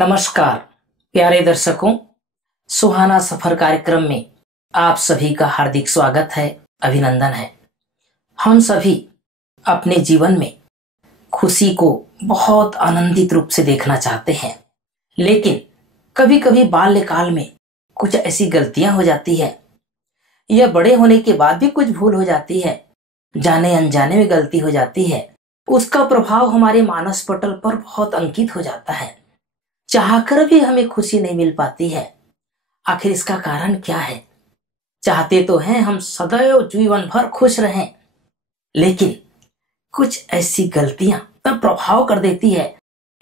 नमस्कार प्यारे दर्शकों, सुहाना सफर कार्यक्रम में आप सभी का हार्दिक स्वागत है, अभिनंदन है। हम सभी अपने जीवन में खुशी को बहुत आनंदित रूप से देखना चाहते हैं, लेकिन कभी कभी बाल्यकाल में कुछ ऐसी गलतियां हो जाती है या बड़े होने के बाद भी कुछ भूल हो जाती है, जाने अनजाने में गलती हो जाती है। उसका प्रभाव हमारे मानस पटल पर बहुत अंकित हो जाता है। चाहकर भी हमें खुशी नहीं मिल पाती है। आखिर इसका कारण क्या है? चाहते तो हैं हम सदैव जीवन भर खुश रहें, लेकिन कुछ ऐसी गलतियां तब प्रभाव कर देती है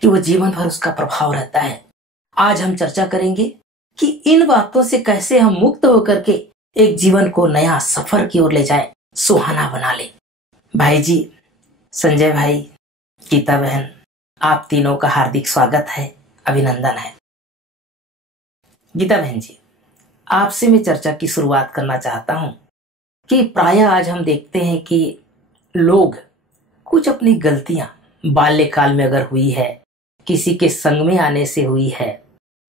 कि वो जीवन भर उसका प्रभाव रहता है। आज हम चर्चा करेंगे कि इन बातों से कैसे हम मुक्त होकर के एक जीवन को नया सफर की ओर ले जाए, सुहाना बना ले। भाई जी, संजय भाई, गीता बहन, आप तीनों का हार्दिक स्वागत है, अभिनंदन है। गीता बहन जी, आपसे मैं चर्चा की शुरुआत करना चाहता हूं कि प्रायः आज हम देखते हैं कि लोग कुछ अपनी गलतियां बाल्यकाल में अगर हुई है, किसी के संग में आने से हुई है,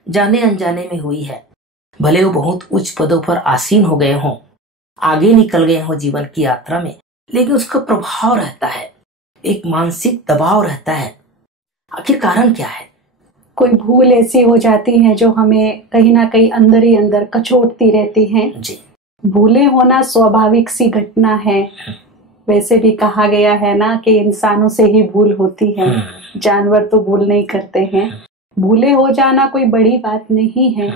जाने अनजाने में हुई है, भले वो बहुत उच्च पदों पर आसीन हो गए हों, आगे निकल गए हों जीवन की यात्रा में, लेकिन उसका प्रभाव रहता है, एक मानसिक दबाव रहता है। आखिर कारण क्या है? कोई भूल ऐसी हो जाती है जो हमें कहीं ना कहीं अंदर ही अंदर कचोटती रहती हैं। जी। भूले होना स्वाभाविक सी घटना है। वैसे भी कहा गया है ना कि इंसानों से ही भूल होती है, जानवर तो भूल नहीं करते हैं। भूले हो जाना कोई बड़ी बात नहीं है,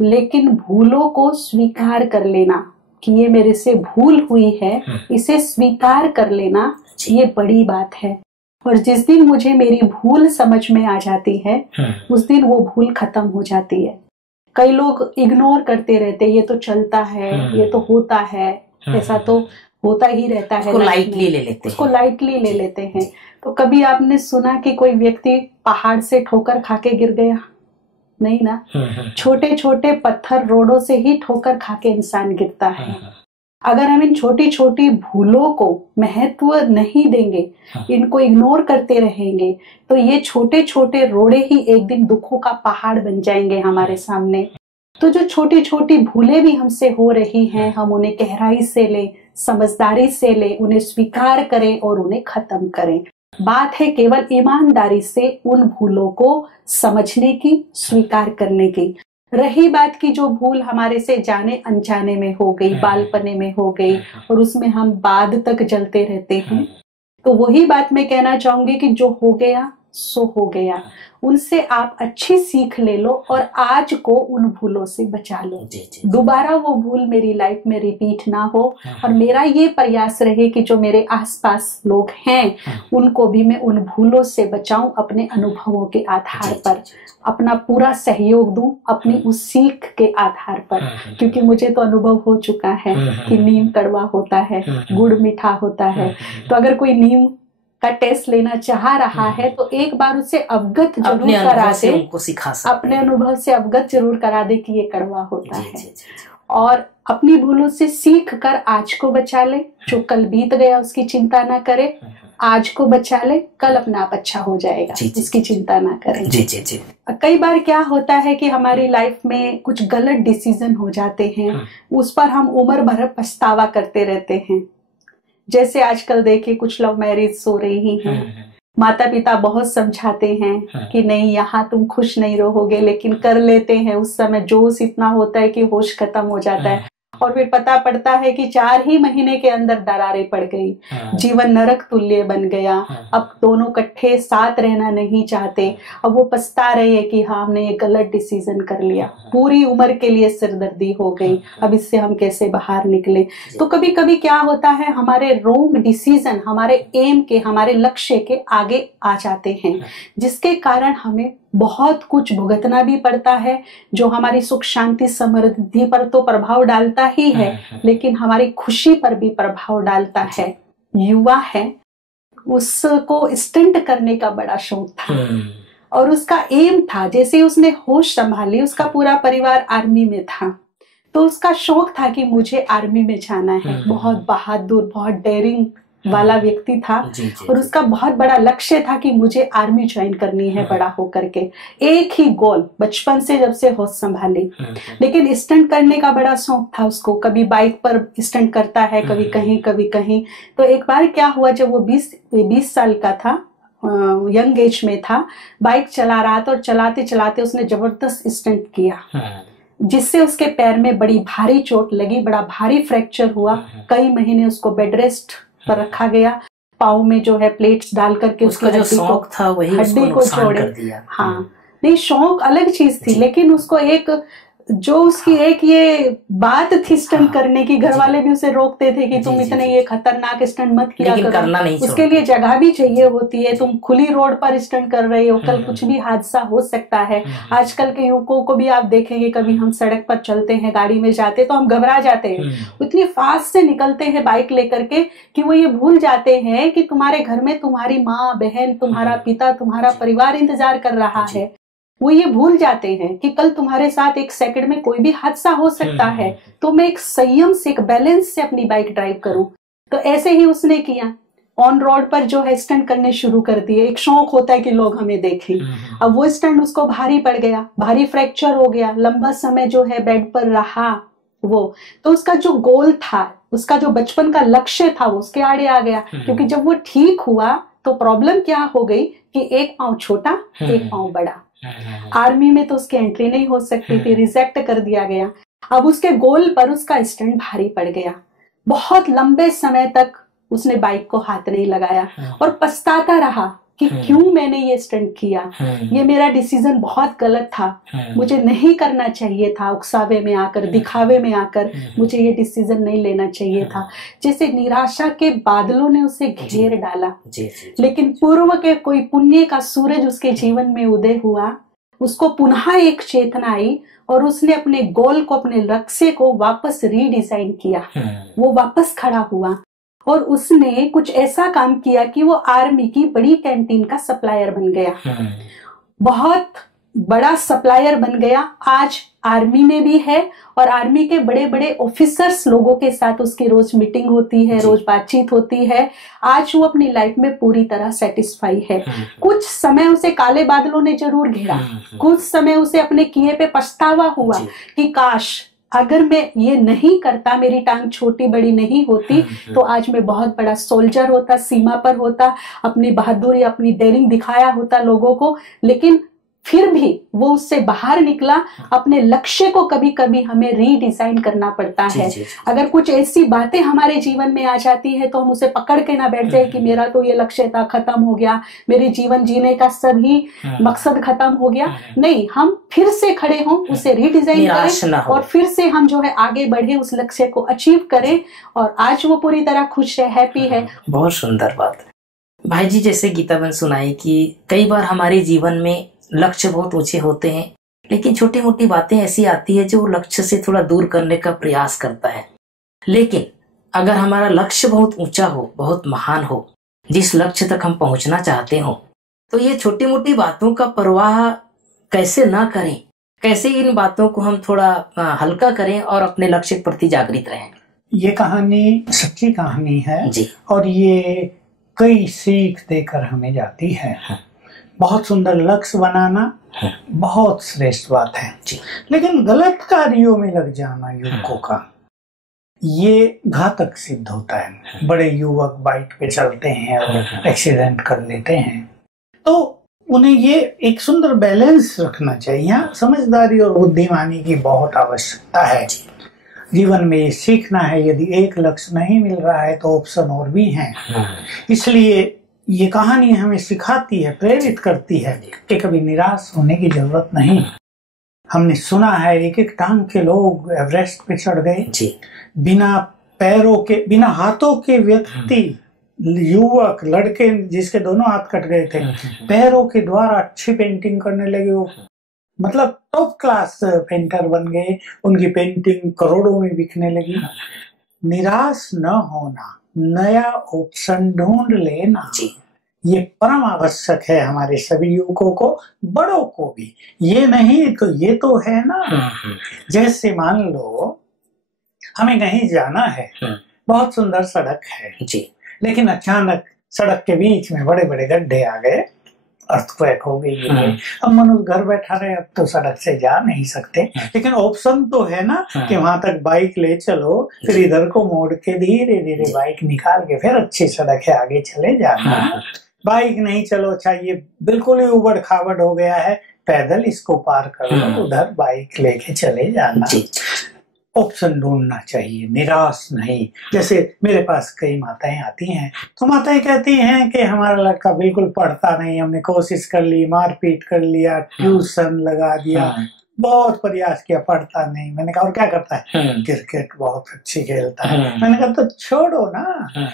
लेकिन भूलों को स्वीकार कर लेना कि ये मेरे से भूल हुई है, इसे स्वीकार कर लेना, ये बड़ी बात है। और जिस दिन मुझे मेरी भूल समझ में आ जाती है, उस दिन वो भूल खत्म हो जाती है। कई लोग इग्नोर करते रहते, ये तो चलता है, ये तो होता है, ऐसा तो होता ही रहता है, उसको लाइटली ले लेते हैं। उसको लाइटली ले लेते हैं। तो कभी आपने सुना कि कोई व्यक्ति पहाड़ से ठोकर खा के गिर गया? नहीं ना। छोटे छोटे पत्थर रोडों से ही ठोकर खा के इंसान गिरता है। अगर हम इन छोटी छोटी भूलों को महत्व नहीं देंगे, इनको इग्नोर करते रहेंगे, तो ये छोटे छोटे रोड़े ही एक दिन दुखों का पहाड़ बन जाएंगे हमारे सामने। तो जो छोटी छोटी भूलें भी हमसे हो रही हैं, हम उन्हें गहराई से लें, समझदारी से लें, उन्हें स्वीकार करें और उन्हें खत्म करें। बात है केवल ईमानदारी से उन भूलों को समझने की, स्वीकार करने की। रही बात की जो भूल हमारे से जाने अनजाने में हो गई, बालपने में हो गई और उसमें हम बाद तक जलते रहते हैं, तो वही बात मैं कहना चाहूंगी कि जो हो गया सो हो गया। उनसे आप अच्छी सीख ले लो और आज को उन भूलों से बचा लो। दोबारा वो भूल मेरी लाइफ में रिपीट ना हो। और मेरा ये प्रयास रहे कि जो मेरे आसपास लोग हैं, उनको भी मैं उन भूलों से बचाऊं, अपने अनुभवों के आधार पर अपना पूरा सहयोग दूं, अपनी उस सीख के आधार पर। क्योंकि मुझे तो अनुभव हो चुका है कि नीम कड़वा होता है, गुड़ मीठा होता है। तो अगर कोई नीम का टेस्ट लेना चाह रहा है तो एक बार उसे अवगत जरूर करा दे, उनको सिखा सकते, अपने अनुभव से अवगत जरूर करा दे कि ये कड़वा होता है। और अपनी भूलों से सीख कर आज को बचा ले। जो कल बीत गया उसकी चिंता ना करे, आज को बचा ले, कल अपना आप अच्छा हो जाएगा, इसकी चिंता ना करें। कई बार क्या होता है कि हमारी लाइफ में कुछ गलत डिसीजन हो जाते हैं, उस पर हम उम्र भर पछतावा करते रहते हैं। जैसे आजकल देखिए कुछ लव मैरिज हो रही हैं, माता पिता बहुत समझाते हैं कि नहीं यहाँ तुम खुश नहीं रहोगे, लेकिन कर लेते हैं। उस समय जोश इतना होता है कि होश खत्म हो जाता है और फिर पता पड़ता है कि 4 ही महीने के अंदर दरारें पड़ गई, जीवन नरक तुल्य बन गया। अब दोनों इकट्ठे साथ रहना नहीं चाहते। अब वो पछता रहे हैं कि हाँ हमने ये गलत डिसीजन कर लिया, पूरी उम्र के लिए सिरदर्दी हो गई, अब इससे हम कैसे बाहर निकले। तो कभी कभी क्या होता है, हमारे रॉन्ग डिसीजन हमारे एम के, हमारे लक्ष्य के आगे आ जाते हैं, जिसके कारण हमें बहुत कुछ भुगतना भी पड़ता है, जो हमारी सुख शांति समृद्धि पर तो प्रभाव डालता ही है, लेकिन हमारी खुशी पर भी प्रभाव डालता है। युवा है, उसको स्टंट करने का बड़ा शौक था और उसका एम था, जैसे उसने होश संभाली, उसका पूरा परिवार आर्मी में था, तो उसका शौक था कि मुझे आर्मी में जाना है। बहुत बहादुर, बहुत डेयरिंग वाला व्यक्ति था। और उसका बहुत बड़ा लक्ष्य था कि मुझे आर्मी ज्वाइन करनी है बड़ा होकर के। एक ही गोल बचपन से जब से होश संभाली। लेकिन स्टंट करने का बड़ा शौक था उसको, कभी बाइक पर स्टंट करता है, कभी कहीं कभी कहीं। तो एक बार क्या हुआ, जब वो 20 साल का था, यंग एज में था, बाइक चला रहा था और चलाते चलाते उसने जबरदस्त स्टंट किया, जिससे उसके पैर में बड़ी भारी चोट लगी, बड़ा भारी फ्रैक्चर हुआ। कई महीने उसको बेड रेस्ट पर रखा गया। पाँव में जो है प्लेट्स डाल करके उसकी हड्डी को जोड़े। हाँ, नहीं, शौक अलग चीज थी, लेकिन उसको एक जो उसकी एक ये बात थी स्टंट करने की, घर वाले भी उसे रोकते थे कि तुम इतने ये खतरनाक स्टंट मत किया करो, करना नहीं, उसके लिए जगह भी चाहिए होती है, तुम खुली रोड पर स्टंट कर रहे हो, कल कुछ भी हादसा हो सकता है। आजकल के युवकों को भी आप देखेंगे, कभी हम सड़क पर चलते हैं, गाड़ी में जाते तो हम घबरा जाते हैं, इतनी फास्ट से निकलते हैं बाइक लेकर के कि वो ये भूल जाते हैं कि तुम्हारे घर में तुम्हारी माँ बहन, तुम्हारा पिता, तुम्हारा परिवार इंतजार कर रहा है। वो ये भूल जाते हैं कि कल तुम्हारे साथ एक सेकंड में कोई भी हादसा हो सकता है, तो मैं एक संयम से, एक बैलेंस से अपनी बाइक ड्राइव करूं। तो ऐसे ही उसने किया, ऑन रोड पर जो है स्टंट करने शुरू कर दिए। एक शौक होता है कि लोग हमें देखें। अब वो स्टंट उसको भारी पड़ गया, भारी फ्रैक्चर हो गया, लंबा समय जो है बेड पर रहा वो। तो उसका जो गोल था, उसका जो बचपन का लक्ष्य था, वो उसके आड़े आ गया। क्योंकि जब वो ठीक हुआ तो प्रॉब्लम क्या हो गई कि एक पाँव छोटा, एक पाँव बड़ा। आर्मी में तो उसकी एंट्री नहीं हो सकती थी, रिजेक्ट कर दिया गया। अब उसके गोल पर उसका स्टंट भारी पड़ गया। बहुत लंबे समय तक उसने बाइक को हाथ नहीं लगाया और पछताता रहा कि क्यों मैंने ये स्टंट किया, ये मेरा डिसीजन बहुत गलत था, मुझे नहीं करना चाहिए था। उकसावे में आकर, दिखावे में आकर मुझे ये डिसीजन नहीं लेना चाहिए था। जैसे निराशा के बादलों ने उसे घेर डाला। लेकिन पूर्व के कोई पुण्य का सूरज उसके जीवन में उदय हुआ, उसको पुनः एक चेतना आई और उसने अपने गोल को, अपने लक्ष्य को वापस रीडिजाइन किया। वो वापस खड़ा हुआ और उसने कुछ ऐसा काम किया कि वो आर्मी की बड़ी कैंटीन का सप्लायर बन गया। बहुत बड़ा सप्लायर बन गया। आज आर्मी में भी है और आर्मी के बड़े बड़े ऑफिसर्स लोगों के साथ उसकी रोज मीटिंग होती है, रोज बातचीत होती है। आज वो अपनी लाइफ में पूरी तरह सेटिस्फाई है। कुछ समय उसे काले बादलों ने जरूर घेरा, कुछ समय उसे अपने किए पे पछतावा हुआ कि काश अगर मैं ये नहीं करता, मेरी टांग छोटी बड़ी नहीं होती, तो आज मैं बहुत बड़ा सोल्जर होता, सीमा पर होता, अपनी बहादुरी, अपनी डेयरिंग दिखाया होता लोगों को। लेकिन फिर भी वो उससे बाहर निकला। अपने लक्ष्य को कभी कभी हमें रीडिजाइन करना पड़ता है। अगर कुछ ऐसी बातें हमारे जीवन में आ जाती है तो हम उसे पकड़ के ना बैठ जाए कि मेरा तो ये लक्ष्य था, खत्म हो गया, मेरे जीवन जीने का सभी मकसद खत्म हो गया। नहीं, हम फिर से खड़े हों, उसे रीडिजाइन करें और फिर से हम जो है आगे बढ़े, उस लक्ष्य को अचीव करें। और आज वो पूरी तरह खुश है, हैप्पी है। बहुत सुंदर बात भाई जी। जैसे गीता बहन सुनाई कि कई बार हमारे जीवन में लक्ष्य बहुत ऊंचे होते हैं, लेकिन छोटी मोटी बातें ऐसी आती है जो लक्ष्य से थोड़ा दूर करने का प्रयास करता है। लेकिन अगर हमारा लक्ष्य बहुत ऊंचा हो, बहुत महान हो, जिस लक्ष्य तक हम पहुंचना चाहते हो, तो ये छोटी मोटी बातों का परवाह कैसे ना करें, कैसे इन बातों को हम थोड़ा हल्का करें और अपने लक्ष्य के प्रति जागृत रहें। ये कहानी सच्ची कहानी है जी, और ये कई सीख देकर हमें जाती है। बहुत सुंदर लक्ष्य बनाना बहुत श्रेष्ठ बात है जी। लेकिन गलत कार्यों में लग जाना युवकों का, ये घातक सिद्ध होता है। बड़े युवक बाइक पे चलते हैं और एक्सीडेंट कर लेते हैं। तो उन्हें ये एक सुंदर बैलेंस रखना चाहिए। समझदारी और बुद्धिमानी की बहुत आवश्यकता है। जीवन में ये सीखना है, यदि एक लक्ष्य नहीं मिल रहा है तो ऑप्शन और भी हैं। इसलिए ये कहानी हमें सिखाती है, प्रेरित करती है कि कभी निराश होने की जरूरत नहीं। हमने सुना है एक एक टांग के लोग एवरेस्ट पे चढ़ गए जी। बिना पैरों के, बिना हाथों के व्यक्ति, युवक लड़के जिसके दोनों हाथ कट गए थे, पैरों के द्वारा अच्छी पेंटिंग करने लगे। वो मतलब टॉप क्लास पेंटर बन गए। उनकी पेंटिंग करोड़ों में बिकने लगी। निराश न होना, नया ऑप्शन ढूंढ लेना जी, ये परम आवश्यक है हमारे सभी युवकों को, बड़ों को भी। ये नहीं तो ये तो है ना, जैसे मान लो हमें कहीं जाना है, बहुत सुंदर सड़क है जी, लेकिन अचानक सड़क के बीच में बड़े बड़े गड्ढे आ गए, अर्थक्वेक हो गई है। अब मनुष्य घर बैठा रहे, अब तो सड़क से जा नहीं सकते, लेकिन ऑप्शन तो है ना कि वहां तक बाइक ले चलो, फिर इधर को मोड़ के धीरे धीरे बाइक निकाल के फिर अच्छी सड़क है आगे चले जाना। बाइक नहीं, चलो अच्छा ये बिल्कुल ही उबड़ खाबड़ हो गया है, पैदल इसको पार कर लो, उधर बाइक लेके चले जाना। ऑप्शन ढूंढना चाहिए, निराश नहीं। जैसे मेरे पास कई माताएं आती हैं, तो माताएं कहती हैं कि हमारा लड़का बिल्कुल पढ़ता नहीं, हमने कोशिश कर ली, मारपीट कर लिया, ट्यूशन लगा दिया, बहुत प्रयास किया, पढ़ता नहीं। मैंने कहा और क्या करता है? क्रिकेट बहुत अच्छी खेलता है। मैंने कहा तो छोड़ो ना।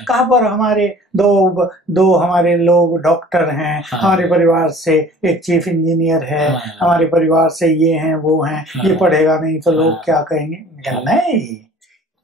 कहाँ पर हमारे दो हमारे लोग डॉक्टर हैं, हमारे परिवार से एक चीफ इंजीनियर है, हमारे परिवार से ये हैं वो हैं, ये पढ़ेगा नहीं तो लोग क्या कहेंगे? नहीं,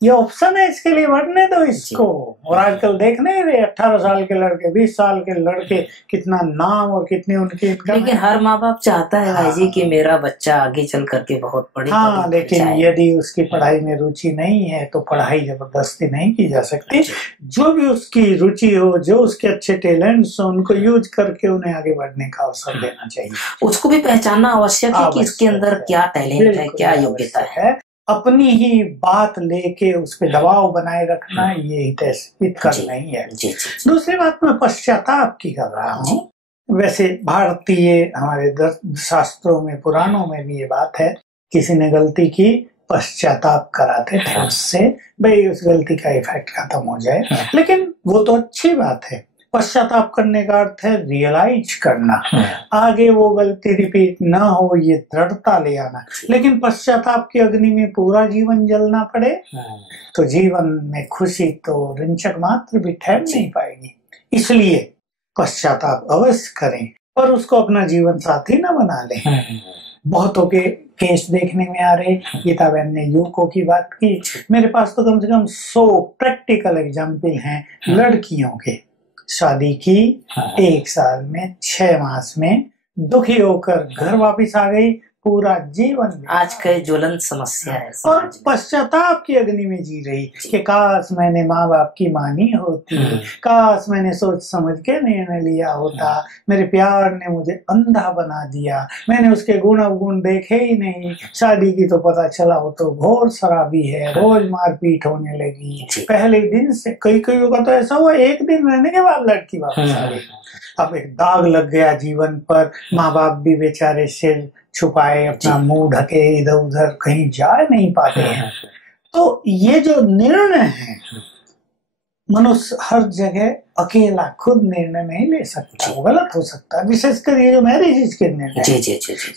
ये ऑप्शन है, इसके लिए बढ़ने दो इसको। और आजकल देख नहीं रहे 18 साल के लड़के, 20 साल के लड़के, कितना नाम और कितनी उनकी इनकम। लेकिन हर माँ बाप चाहता है भाई जी कि मेरा बच्चा आगे चल करके बहुत पढ़े। हाँ, लेकिन यदि उसकी पढ़ाई में रुचि नहीं है तो पढ़ाई जबरदस्ती नहीं की जा सकती। जो भी उसकी रुचि हो, जो उसके अच्छे टैलेंट्स हो, उनको यूज करके उन्हें आगे बढ़ने का अवसर देना चाहिए। उसको भी पहचानना आवश्यक है कि इसके अंदर क्या टैलेंट है, क्या योग्यता है। अपनी ही बात लेके उस पर दबाव बनाए रखना ये हित करना ही है। दूसरी बात मैं पश्चाताप की कर रहा हूँ। वैसे भारतीय हमारे शास्त्रों में, पुराणों में भी ये बात है, किसी ने गलती की पश्चाताप कराते थे उससे, भाई उस गलती का इफेक्ट खत्म हो जाए। लेकिन वो तो अच्छी बात है, पश्चाताप करने का अर्थ है रियलाइज करना, आगे वो गलती रिपीट ना हो, ये दृढ़ता ले आना। लेकिन पश्चाताप की अग्नि में पूरा जीवन जलना पड़े तो जीवन में खुशी तो रिंचक मात्र भी ठहर नहीं पाएगी। इसलिए पश्चाताप अवश्य करें, पर उसको अपना जीवन साथी न बना लें। बहुतों के केस देखने में आ रहे, गीता बहन ने युवकों की बात की, मेरे पास तो कम से कम 100 प्रैक्टिकल एग्जाम्पल हैं लड़कियों के, शादी की 1 साल में 6 मास में दुखी होकर घर वापस आ गई, पूरा जीवन आज का ज्वलंत समस्या है और पश्चाताप की अग्नि में जी रही कि काश मैंने माँ बाप की मानी होती, काश मैंने सोच समझ के निर्णय लिया होता, मेरे प्यार ने मुझे अंधा बना दिया, मैंने उसके गुण अवगुण देखे ही नहीं, शादी की तो पता चला हो तो घोर शराबी है, रोज मारपीट होने लगी, पहले दिन से। कई का तो ऐसा हुआ 1 दिन रहने के बाद लड़की वापस आ गई। अब एक दाग लग गया जीवन पर, माँ बाप भी बेचारे सिर छुपाए, अपना मुंह ढके, इधर उधर कहीं जा नहीं पाते हैं। तो ये जो निर्णय है, मनुष्य हर जगह अकेला खुद निर्णय नहीं ले सकता, वो गलत हो सकता है, विशेषकर ये जो मैरिज के निर्णय।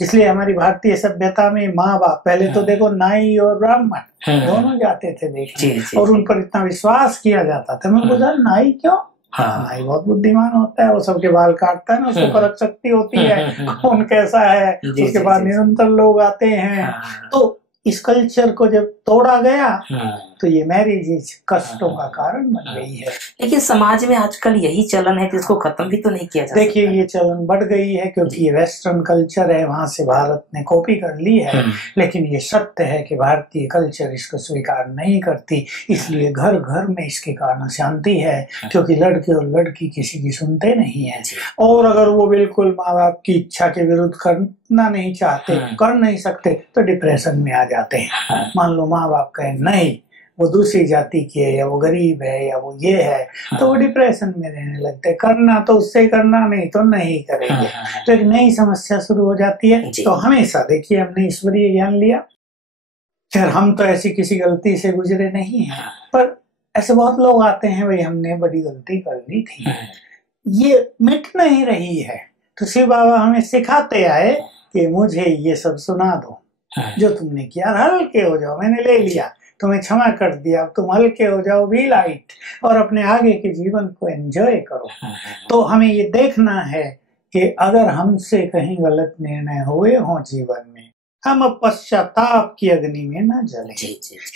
इसलिए हमारी भारतीय सभ्यता में माँ बाप, पहले तो देखो नाई और ब्राह्मण दोनों जाते थे देखने, और उन पर इतना विश्वास किया जाता था। मैं बोला नाई क्यों? नाई बहुत बुद्धिमान होता है, वो सबके बाल काटता है ना, उसको परख शक्ति होती है, कौन कैसा है। उसके बाद निरंतर लोग आते हैं। तो इस कल्चर को जब तोड़ा गया तो ये मैरिज कष्टों का कारण बन गई है। लेकिन समाज में आजकल यही चलन है कि इसको खत्म भी तो नहीं किया जा देखिए ये चलन बढ़ गई है क्योंकि ये वेस्टर्न कल्चर है, वहां से भारत ने कॉपी कर ली है। लेकिन ये सत्य है कि भारतीय कल्चर इसको स्वीकार नहीं करती, इसलिए घर घर में इसके कारण शांति है, क्योंकि लड़के और लड़की किसी की सुनते नहीं है। और अगर वो बिल्कुल माँ बाप की इच्छा के विरुद्ध करना नहीं चाहते, कर नहीं सकते, तो डिप्रेशन में आ जाते हैं। मान लो माँ बाप कहे नहीं, वो दूसरी जाति की है, या वो गरीब है, या वो ये है, तो वो डिप्रेशन में रहने लगते, करना तो उससे करना, नहीं तो नहीं करेंगे। तो एक नई समस्या शुरू हो जाती है। तो हमेशा देखिए, हमने ईश्वरीय ज्ञान लिया, खैर हम तो ऐसी किसी गलती से गुजरे नहीं हैं, पर ऐसे बहुत लोग आते हैं, भाई हमने बड़ी गलती कर ली थी, ये मिट नहीं रही है। तो शिव बाबा हमें सिखाते आए कि मुझे ये सब सुना दो, जो तुमने किया, हल्के हो जाओ, मैंने ले लिया, तुम्हें क्षमा कर दिया, अब तुम हल्के हो जाओ, बी लाइट, और अपने आगे के जीवन को एंजॉय करो। तो हमें ये देखना है कि अगर हमसे कहीं गलत निर्णय हुए हों जीवन में, हम अब पश्चाताप की अग्नि में न जलें।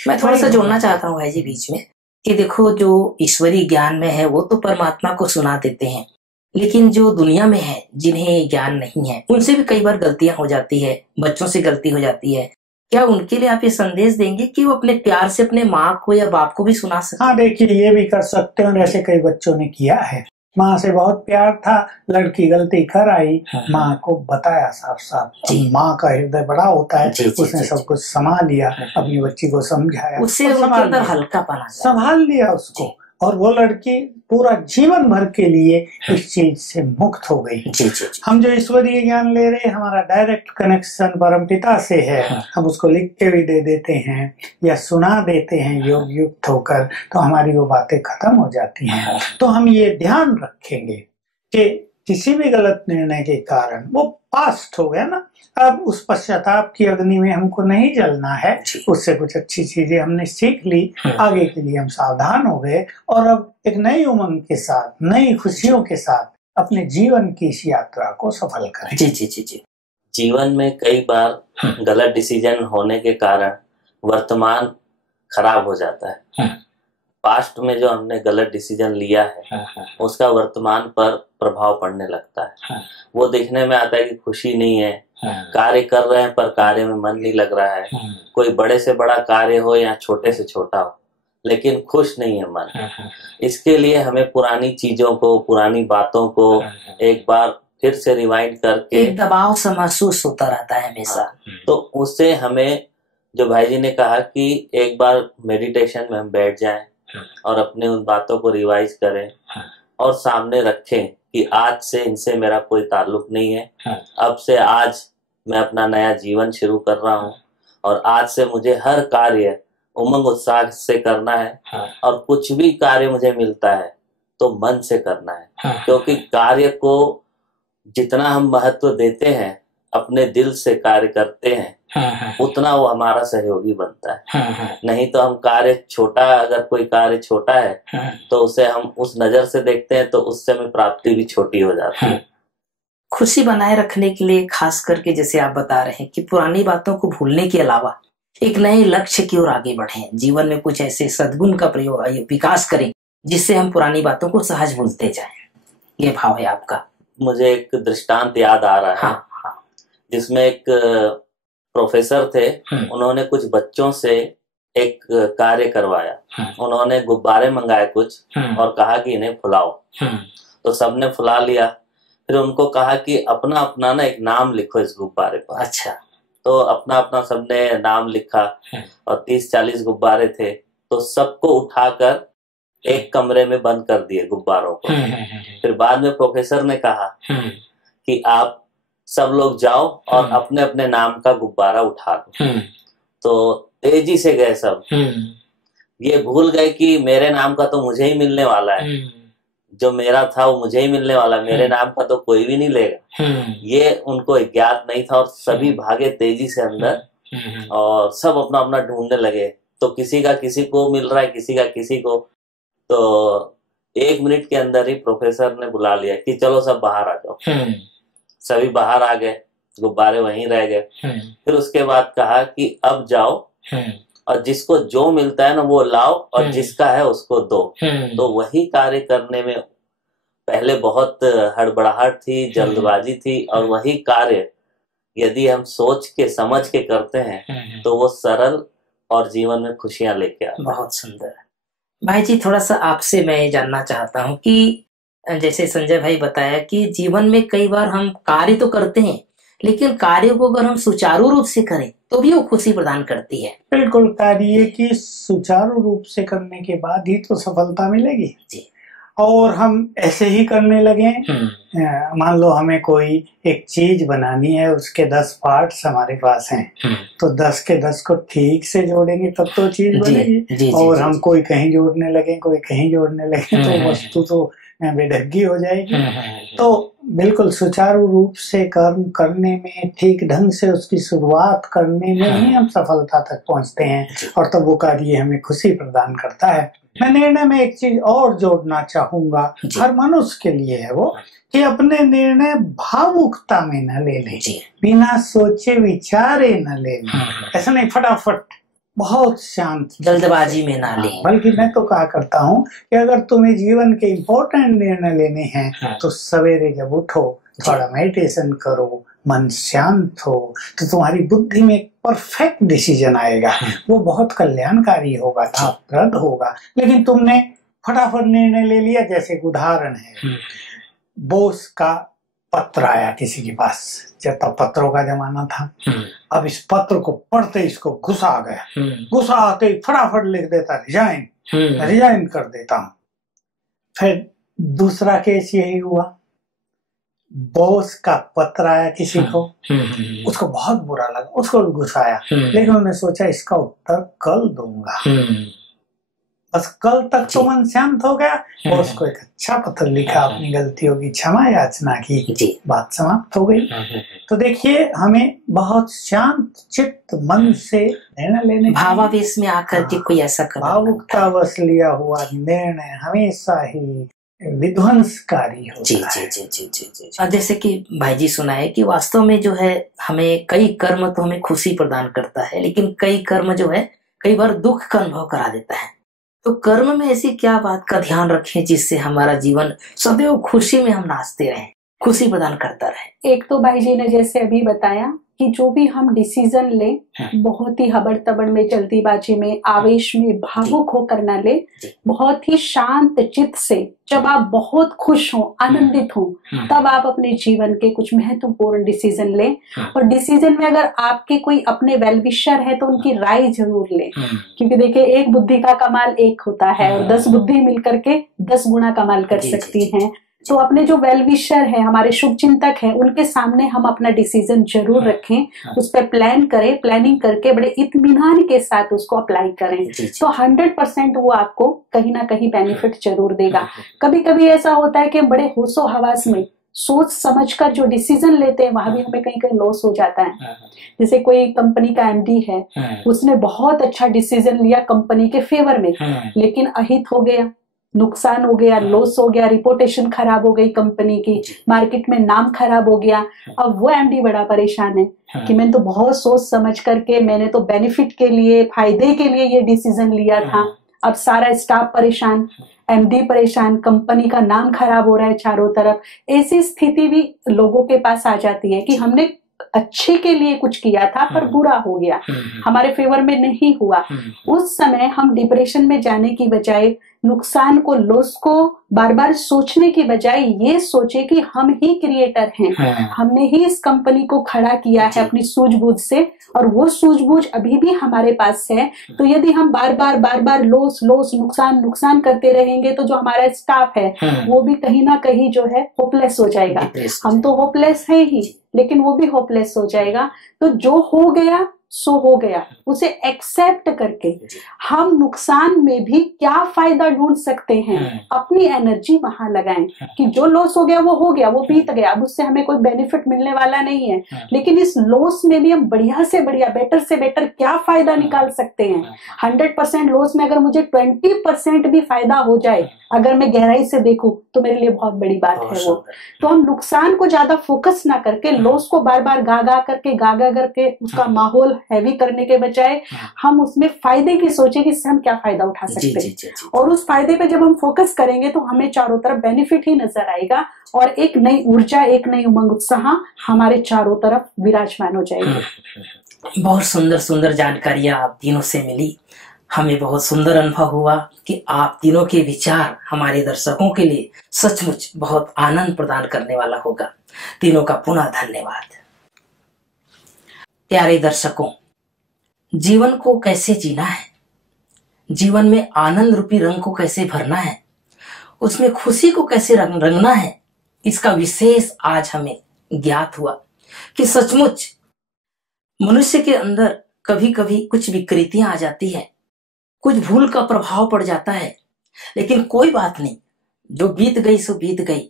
मैं थोड़ा सा जोड़ना चाहता हूँ भाई जी बीच में, कि देखो जो ईश्वरीय ज्ञान में है वो तो परमात्मा को सुना देते हैं, लेकिन जो दुनिया में है, जिन्हें ज्ञान नहीं है, उनसे भी कई बार गलतियां हो जाती है, बच्चों से गलती हो जाती है, क्या उनके लिए आप ये संदेश देंगे कि वो अपने प्यार से अपने माँ को या बाप को भी सुना सकते? हाँ, देखिए ये भी कर सकते हैं, ऐसे कई बच्चों ने किया है। माँ से बहुत प्यार था, लड़की गलती कर आई, माँ को बताया साफ साफ। माँ का हृदय बड़ा होता है, उसने सब कुछ संभाल लिया, अपनी बच्ची को समझाया, उससे उनके अंदर हल्कापन संभाल लिया उसको, और वो लड़की पूरा जीवन भर के लिए इस चीज से मुक्त हो गई। हम जो ईश्वरीय ज्ञान ले रहे हैं, हमारा डायरेक्ट कनेक्शन परमपिता से है। हम उसको लिख के भी दे देते हैं या सुना देते हैं योग युक्त होकर, तो हमारी वो बातें खत्म हो जाती हैं। तो हम ये ध्यान रखेंगे कि किसी भी गलत निर्णय के कारण वो पास्ट हो गया ना, अब उस पश्चाताप की अग्नि में हमको नहीं जलना है। उससे कुछ अच्छी चीजें हमने सीख ली, आगे के लिए हम सावधान हो गए, और अब एक नई उमंग के साथ, नई खुशियों के साथ अपने जीवन की इस यात्रा को सफल करें। जी। जीवन में कई बार गलत डिसीजन होने के कारण वर्तमान खराब हो जाता है। पास्ट में जो हमने गलत डिसीजन लिया है उसका वर्तमान पर प्रभाव पड़ने लगता है। वो देखने में आता है कि खुशी नहीं है, कार्य कर रहे हैं पर कार्य में मन नहीं लग रहा है, कोई बड़े से बड़ा कार्य हो या छोटे से छोटा हो, लेकिन खुश नहीं है मन। इसके लिए हमें पुरानी चीजों को, पुरानी बातों को एक बार फिर से रिवाइंड करके, एक दबाव सा महसूस होता रहता है हमेशा। तो उससे हमें, जो भाई जी ने कहा कि एक बार मेडिटेशन में हम बैठ जाएं और अपने उन बातों को रिवाइज करें और सामने रखें कि आज से इनसे मेरा कोई ताल्लुक नहीं है, अब से आज मैं अपना नया जीवन शुरू कर रहा हूँ, और आज से मुझे हर कार्य उमंग उत्साह से करना है, और कुछ भी कार्य मुझे मिलता है तो मन से करना है। क्योंकि कार्य को जितना हम महत्व देते हैं, अपने दिल से कार्य करते हैं, उतना वो हमारा सहयोगी बनता है। नहीं तो हम कार्य छोटा, अगर कोई कार्य छोटा है तो उसे हम उस नजर से देखते हैं, तो उससे हमें प्राप्ति भी छोटी हो जाती है। खुशी बनाए रखने के लिए खास करके जैसे आप बता रहे हैं कि पुरानी बातों को भूलने के अलावा एक नए लक्ष्य की ओर आगे बढ़े, जीवन में कुछ ऐसे सद्गुण का प्रयोग विकास करें जिससे हम पुरानी बातों को सहज भूलते जाएं, ये भाव है आपका। मुझे एक दृष्टांत याद आ रहा है, जिसमें एक प्रोफेसर थे, उन्होंने कुछ बच्चों से एक कार्य करवाया। उन्होंने गुब्बारे मंगाए कुछ और कहा कि इन्हें फुलाओ, तो सबने फुला लिया। फिर उनको कहा कि अपना अपना ना एक नाम लिखो इस गुब्बारे पर। अच्छा। तो अपना अपना सबने नाम लिखा, और 30-40 गुब्बारे थे, तो सबको उठाकर एक कमरे में बंद कर दिए गुब्बारों को। फिर बाद में प्रोफेसर ने कहा कि आप सब लोग जाओ और अपने अपने नाम का गुब्बारा उठा लो। तो तेजी से गए सब, ये भूल गए कि मेरे नाम का तो मुझे ही मिलने वाला है, जो मेरा था वो मुझे ही मिलने वाला है, मेरे नाम का तो कोई भी नहीं लेगा। ये उनको ज्ञात नहीं था, और सभी भागे तेजी से अंदर, और सब अपना अपना ढूंढने लगे। तो किसी का किसी को मिल रहा है, किसी का किसी को। तो 1 मिनट के अंदर ही प्रोफेसर ने बुला लिया कि चलो सब बाहर आ जाओ। सभी बाहर आ गए, गुब्बारे वहीं रह गए। फिर उसके बाद कहा कि अब जाओ और जिसको जो मिलता है ना वो लाओ, और जिसका है उसको दो। तो वही कार्य करने में पहले बहुत हड़बड़ाहट थी, जल्दबाजी थी, और वही कार्य यदि हम सोच के समझ के करते हैं तो वो सरल और जीवन में खुशियां लेके आते हैं। बहुत सुंदर। भाई जी, थोड़ा सा आपसे मैं जानना चाहता हूँ कि जैसे संजय भाई बताया कि जीवन में कई बार हम कार्य तो करते हैं, लेकिन कार्य को अगर हम सुचारू रूप से करें तो भी वो खुशी प्रदान करती है। बिल्कुल, कार्य की सुचारू रूप से करने के बाद ही तो सफलता मिलेगी जी। और हम ऐसे ही करने लगे, मान लो हमें कोई एक चीज बनानी है, उसके 10 पार्ट्स हमारे पास हैं, तो 10 के 10 को ठीक से जोड़ेंगे तब तो चीज बनेगी। और हम कोई कहीं जोड़ने लगे, कोई कहीं जोड़ने लगे, तो वस्तु तो बेढंगी हो जाएगी। तो बिल्कुल सुचारू रूप से कर्म करने में, ठीक ढंग से उसकी शुरुआत करने में ही हम सफलता तक पहुंचते हैं, और तब वो कार्य हमें खुशी प्रदान करता है। मैं निर्णय में एक चीज और जोड़ना चाहूंगा, हर मनुष्य के लिए है वो, कि अपने निर्णय भावुकता में न ले लें, बिना सोचे विचारे न ले लें। ऐसा नहीं फटाफट, बहुत शांत, जल्दबाजी में ना लें। बल्कि मैं तो कहा करता हूँ कि अगर तुम्हें जीवन के इम्पोर्टेंट निर्णय लेने हैं तो सवेरे जब उठो, थोड़ा मेडिटेशन करो, मन शांत हो तो तुम्हारी बुद्धि में एक परफेक्ट डिसीजन आएगा, वो बहुत कल्याणकारी होगा, लाभप्रद होगा। लेकिन तुमने फटाफट निर्णय ले लिया। जैसे एक उदाहरण है, बोस का पत्र आया किसी के पास, जब तक पत्रों का जमाना था। अब इस पत्र को पढ़ते इसको गुस्सा आ गया, गुस्सा आते ही फटाफट लिख देता रिजाइन कर देता हूं। फिर दूसरा केस यही हुआ, बॉस का पत्र आया किसी को, उसको बहुत बुरा लगा, उसको भी गुस्सा आया, लेकिन उन्होंने सोचा इसका उत्तर कल दूंगा। बस कल तक तो मन शांत हो गया, बॉस को एक अच्छा पत्र लिखा, अपनी गलतियों की क्षमा याचना की, बात समाप्त हो गई। तो देखिए, हमें बहुत शांत चित्त मन से निर्णय लेने, भावावेश में आकर के कोई ऐसा भावुकता बस लिया हुआ निर्णय हमेशा ही विध्वंसकारी होता है। जी। जैसे कि भाई जी सुनाए कि वास्तव में जो है हमें कई कर्म तो हमें खुशी प्रदान करता है, लेकिन कई कर्म जो है कई बार दुख का अनुभव करा देता है। तो कर्म में ऐसी क्या बात का ध्यान रखें जिससे हमारा जीवन सदैव खुशी में हम नाचते रहें, खुशी प्रदान करता रहे? एक तो भाई जी ने जैसे अभी बताया कि जो भी हम डिसीजन ले, बहुत ही हबड़ तबड़ में, जल्दीबाजी में, आवेश में, भावुक होकर न ले, बहुत ही शांत चित्त से, जब आप बहुत खुश हो, आनंदित हो, तब आप अपने जीवन के कुछ महत्वपूर्ण डिसीजन लें। और डिसीजन में अगर आपके कोई अपने वेलविशर है तो उनकी राय जरूर लें, क्योंकि देखिए एक बुद्धि का कमाल एक होता है और 10 बुद्धि मिलकर के 10 गुना कमाल कर सकती हैं। तो अपने जो वेलविशर है, हमारे शुभ चिंतक हैं, उनके सामने हम अपना डिसीजन जरूर रखें, उस पर प्लान करें, प्लानिंग करके बड़े इत्मीनान के साथ उसको अप्लाई करें, तो 100% वो आपको कहीं ना कहीं बेनिफिट जरूर देगा। कभी कभी ऐसा होता है कि बड़े होशो हवास में सोच समझकर जो डिसीजन लेते हैं वहां भी हमें कहीं कहीं लॉस हो जाता है। जैसे कोई कंपनी का एमडी है, उसने बहुत अच्छा डिसीजन लिया कंपनी के फेवर में, लेकिन अहित हो गया, नुकसान हो गया, लॉस हो गया, रिपोर्टेशन खराब हो गई कंपनी की, मार्केट में नाम खराब हो गया। अब वो एमडी बड़ा परेशान है कि मैंने तो बहुत सोच समझ करके, मैंने तो बेनिफिट के लिए, फायदे के लिए ये डिसीजन लिया था। अब सारा स्टाफ परेशान, एमडी परेशान, कंपनी का नाम खराब हो रहा है चारों तरफ। ऐसी स्थिति भी लोगों के पास आ जाती है कि हमने अच्छे के लिए कुछ किया था पर बुरा हो गया, हमारे फेवर में नहीं हुआ। उस समय हम डिप्रेशन में जाने की बजाय, नुकसान को, लॉस को बार बार सोचने की बजाय ये सोचे कि हम ही क्रिएटर हैं, हमने ही इस कंपनी को खड़ा किया है अपनी सूझबूझ से, और वो सूझबूझ अभी भी हमारे पास है। तो यदि हम बार बार लॉस नुकसान करते रहेंगे तो जो हमारा स्टाफ है वो भी कहीं ना कहीं जो है होपलेस हो जाएगा। हम तो होपलेस है ही, लेकिन वो भी होपलेस हो जाएगा। तो जो हो गया सो हो गया, उसे एक्सेप्ट करके हम नुकसान में भी क्या फायदा ढूंढ सकते हैं, अपनी एनर्जी वहां लगाएं कि जो लॉस हो गया, वो बीत गया, अब उससे हमें कोई बेनिफिट मिलने वाला नहीं है, लेकिन इस लॉस में भी हम बढ़िया से बढ़िया, बेटर से बेटर क्या फायदा निकाल सकते हैं। 100% लॉस में अगर मुझे 20% भी फायदा हो जाए, अगर मैं गहराई से देखूं, तो मेरे लिए बहुत बड़ी बात है वो। तो हम नुकसान को ज्यादा फोकस ना करके, लॉस को बार बार गा करके उसका माहौल हैवी करने के बजाय हम उसमें फायदे की सोचे कि इससे हम क्या फायदा उठा सकते हैं। और उस फायदे पे जब हम फोकस करेंगे तो हमें चारों तरफ बेनिफिट ही नजर आएगा और एक नई ऊर्जा, एक नई उमंग, उत्साह हमारे चारों तरफ विराजमान हो जाएगी। बहुत सुंदर सुंदर जानकारियां आप तीनों से मिली। हमें बहुत सुंदर अनुभव हुआ कि आप तीनों के विचार हमारे दर्शकों के लिए सचमुच बहुत आनंद प्रदान करने वाला होगा। तीनों का पुनः धन्यवाद। प्यारे दर्शकों, जीवन को कैसे जीना है, जीवन में आनंद रूपी रंग को कैसे भरना है, उसमें खुशी को कैसे रंगना है, इसका विशेष आज हमें ज्ञात हुआ कि सचमुच मनुष्य के अंदर कभी कभी कुछ विकृतियां आ जाती है, कुछ भूल का प्रभाव पड़ जाता है, लेकिन कोई बात नहीं, जो बीत गई सो बीत गई।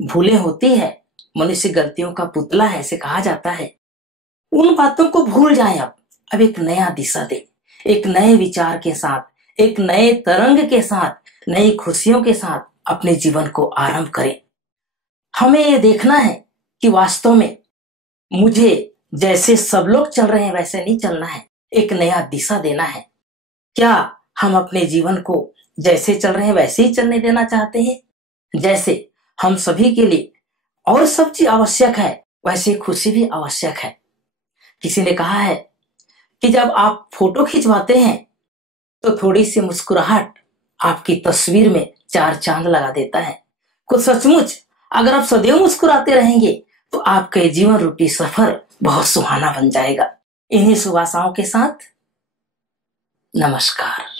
भूलें होती है, मनुष्य गलतियों का पुतला है, ऐसे कहा जाता है। उन बातों को भूल जाएं। अब एक नया दिशा दे, एक नए विचार के साथ, एक नए तरंग के साथ, नई खुशियों के साथ अपने जीवन को आरंभ करें। हमें ये देखना है कि वास्तव में मुझे जैसे सब लोग चल रहे हैं वैसे नहीं चलना है, एक नया दिशा देना है। क्या हम अपने जीवन को जैसे चल रहे हैं वैसे ही चलने देना चाहते हैं? जैसे हम सभी के लिए और सब चीज आवश्यक है, वैसे खुशी भी आवश्यक है। किसी ने कहा है कि जब आप फोटो खिंचवाते हैं तो थोड़ी सी मुस्कुराहट आपकी तस्वीर में 4 चांद लगा देता है। कुछ सचमुच अगर आप सदैव मुस्कुराते रहेंगे तो आपके जीवन रूपी सफर बहुत सुहाना बन जाएगा। इन्हीं शुभ आशाओं के साथ नमस्कार।